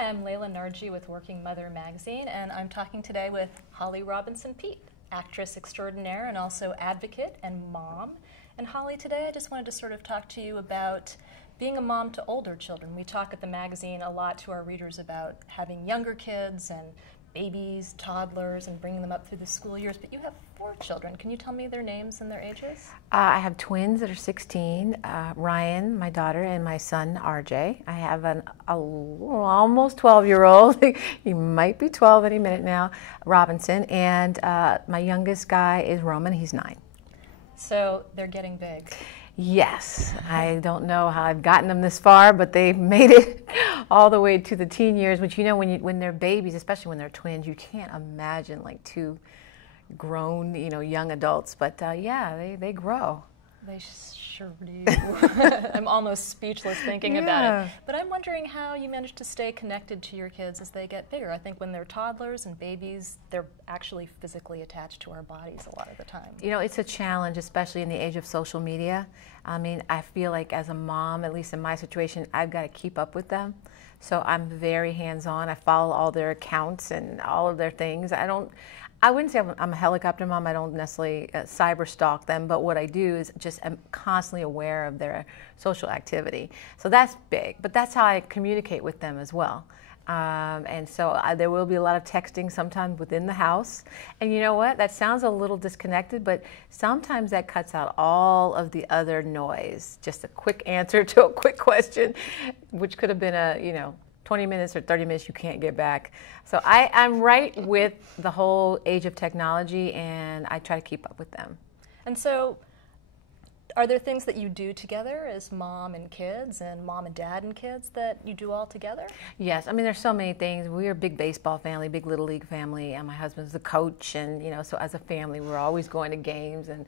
Hi, I'm Lela Nargi with Working Mother magazine, and I'm talking today with Holly Robinson Peete, actress extraordinaire and also advocate and mom. And Holly, today I just wanted to sort of talk to you about being a mom to older children. We talk at the magazine a lot to our readers about having younger kids and babies, toddlers, and bringing them up through the school years, but you have 4 children. Can you tell me their names and their ages? I have twins that are 16, Ryan, my daughter, and my son, RJ. I have an almost 12-year-old, he might be 12 any minute now, Robinson, and my youngest guy is Roman, he's 9. So they're getting big. Yes, I don't know how I've gotten them this far, but they've made it all the way to the teen years, which, you know, when they're babies, especially when they're twins, you can't imagine like 2 grown, you know, young adults. But yeah, they grow. They sure do. I'm almost speechless thinking about it. But I'm wondering how you manage to stay connected to your kids as they get bigger. I think when they're toddlers and babies, they're actually physically attached to our bodies a lot of the time. You know, it's a challenge, especially in the age of social media. I mean, I feel like as a mom, at least in my situation, I've got to keep up with them. So I'm very hands-on. I follow all their accounts and all of their things. I wouldn't say I'm a helicopter mom. I don't necessarily cyber stalk them, but what I do is just am constantly aware of their social activity. So that's big, but that's how I communicate with them as well. And so there will be a lot of texting sometimes within the house. And you know what? That sounds a little disconnected, but sometimes that cuts out all of the other noise. Just a quick answer to a quick question, which could have been a, you know, 20 minutes or 30 minutes you can't get back. So I'm right with the whole age of technology, and I try to keep up with them. And so are there things that you do together as mom and kids and mom and dad and kids that you do all together? Yes, I mean, there's so many things. We're a big baseball family, big Little League family, and my husband's the coach, and, you know, so as a family, we're always going to games, and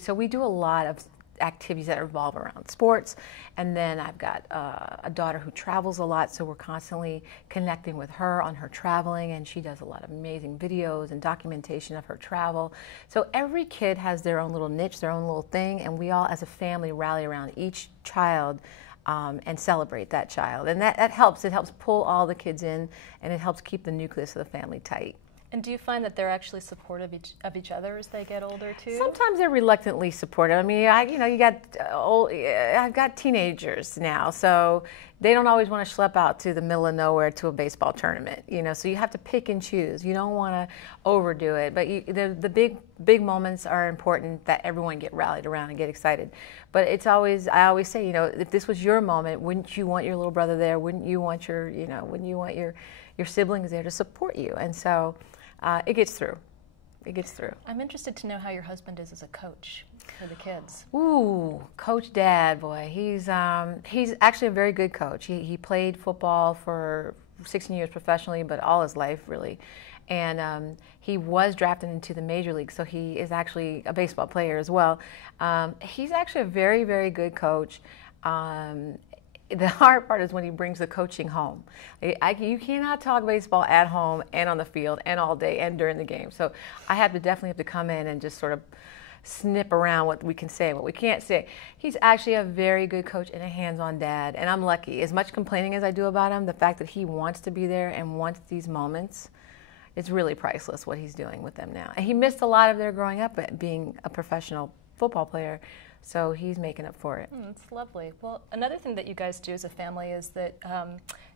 so we do a lot of activities that revolve around sports. And then I've got a daughter who travels a lot, so we're constantly connecting with her on her traveling, and she does a lot of amazing videos and documentation of her travel. So every kid has their own little niche, their own little thing, and we all as a family rally around each child and celebrate that child. And that helps. It helps pull all the kids in, and it helps keep the nucleus of the family tight. And do you find that they're actually supportive of each other as they get older too? Sometimes they're reluctantly supportive. I mean, I've got teenagers now, so they don't always want to schlep out to the middle of nowhere to a baseball tournament. You know, so you have to pick and choose. You don't want to overdo it, but the big moments are important that everyone get rallied around and get excited. But I always say, you know, if this was your moment, wouldn't you want your little brother there? Wouldn't you want your siblings there to support you? And so it gets through. It gets through. I'm interested to know how your husband is as a coach for the kids. Ooh, Coach Dad, boy. He's actually a very good coach. He played football for 16 years professionally, but all his life, really. And he was drafted into the major league, so he is actually a baseball player as well. He's actually a very, very good coach. The hard part is when he brings the coaching home. You cannot talk baseball at home and on the field and all day and during the game. So I definitely have to come in and just sort of snip around what we can say and what we can't say. He's actually a very good coach and a hands-on dad, and I'm lucky. As much complaining as I do about him, the fact that he wants to be there and wants these moments, it's really priceless what he's doing with them now. And he missed a lot of their growing up being a professional football player. So he's making up for it. It's lovely. Well, another thing that you guys do as a family is that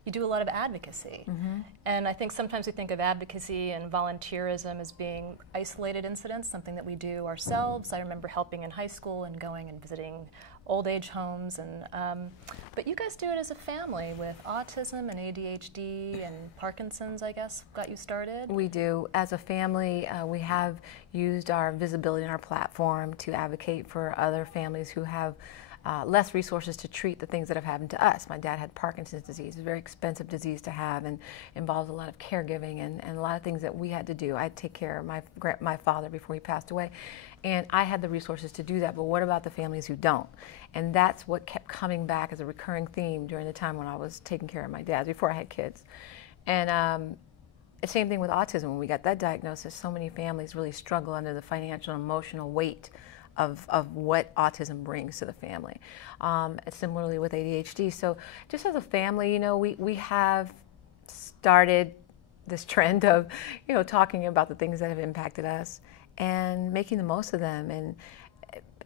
you do a lot of advocacy. Mm-hmm. And I think sometimes we think of advocacy and volunteerism as being isolated incidents, something that we do ourselves. I remember helping in high school and going and visiting old age homes, but you guys do it as a family with autism and ADHD and Parkinson's, I guess, got you started? We do. As a family, we have used our visibility and our platform to advocate for other families who have less resources to treat the things that have happened to us. My dad had Parkinson's disease, a very expensive disease to have, and involves a lot of caregiving and a lot of things that we had to do. I had to take care of my father before he passed away, and I had the resources to do that, but what about the families who don't? And that's what kept coming back as a recurring theme during the time when I was taking care of my dad, before I had kids. And same thing with autism. When we got that diagnosis, so many families really struggle under the financial and emotional weight of what autism brings to the family. Similarly with ADHD. So just as a family, you know, we have started this trend of, you know, talking about the things that have impacted us and making the most of them. And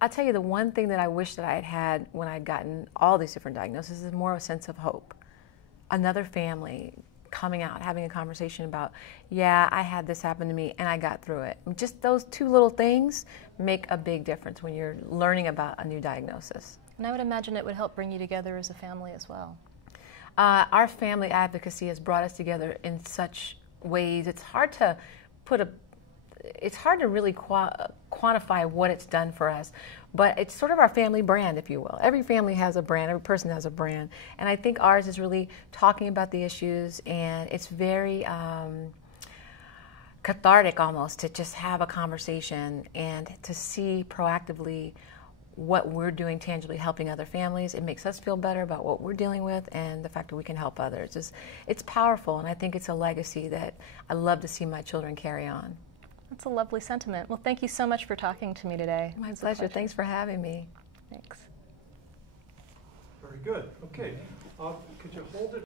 I'll tell you, the one thing that I wish that I had had when I'd gotten all these different diagnoses is more of a sense of hope. Another family coming out, having a conversation about, yeah, I had this happen to me and I got through it. Just those two little things make a big difference when you're learning about a new diagnosis. And I would imagine it would help bring you together as a family as well. Our family advocacy has brought us together in such ways. It's hard to really quantify what it's done for us, but it's sort of our family brand, if you will. Every family has a brand, every person has a brand, and I think ours is really talking about the issues, and it's very cathartic almost to just have a conversation and to see proactively what we're doing tangibly helping other families. It makes us feel better about what we're dealing with and the fact that we can help others. It's powerful, and I think it's a legacy that I love to see my children carry on. That's a lovely sentiment. Well, thank you so much for talking to me today. My pleasure. Thanks for having me. Thanks. Very good. Okay. Could you hold it?